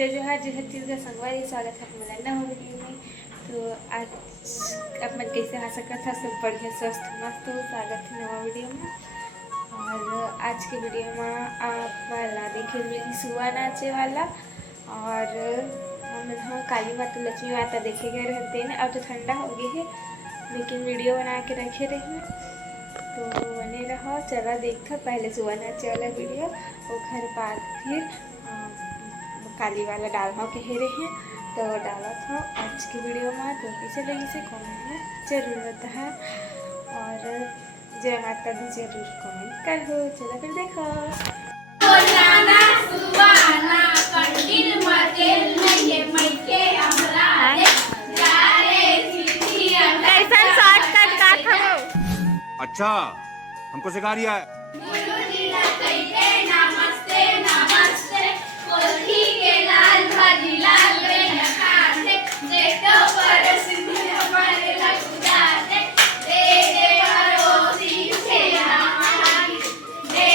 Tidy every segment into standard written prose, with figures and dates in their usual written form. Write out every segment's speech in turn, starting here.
जय जोहार जय छत्तीसगढ़ संगवारी स्वागत है मेरा नवा वीडियो में। तो आज अपन कैसे आ सकता था सब बढ़िया स्वस्थ मस्त हो। स्वागत है नवा वीडियो में। और आज के वीडियो में आप वाला देखे मेरी सुआ नाचे वाला और हम काली माता लक्ष्मी माता देखे गए रहते हैं। अब तो ठंडा हो गई है लेकिन वीडियो बना के रखे रहे तो बने रहो। चला देखा पहले सुआ नाचे वाला वीडियो और घर बाद फिर काली वाला डालना कह रहे हैं तो डाला था आज की वीडियो में। तो कैसे लगी से कमेंट में जरूर बताए और जय माता दी जरूर कमेंट कर दो। चलो फिर देखो। अच्छा हमको सिखा रिया है। नमस्ते नमस्ते कोठी के लाल भाजी लाल बेना खाते देखो पर सिंधु हमारे लगुदाते दे दे परोसी छेना मांगी दे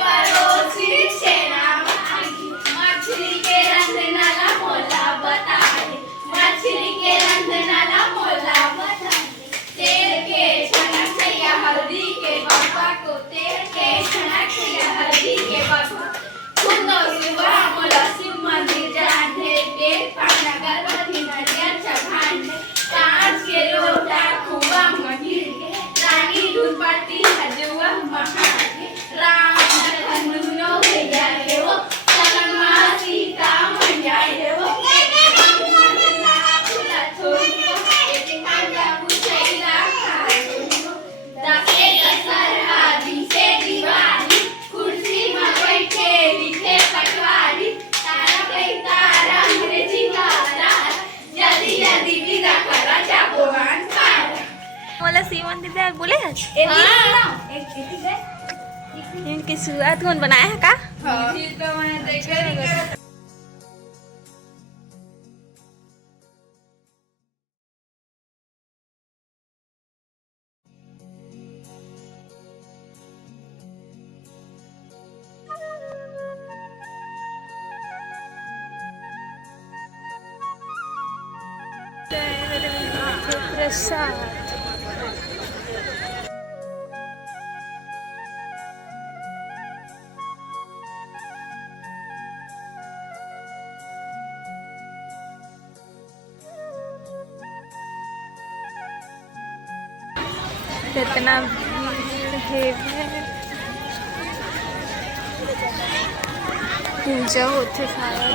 परोसी छेना मांगी मछली के रंग नाला मोला बता दे मछली के रंग नाला मोला बता दे तेल के छनक छैया हल्दी के बाबा को तेल के छनक छैया हल्दी के बाबा सीवन दीदी बोले इनकी शुरुआत कौन बनाया है का? प्रसाद इतना भीड़ है पूजा होते सारा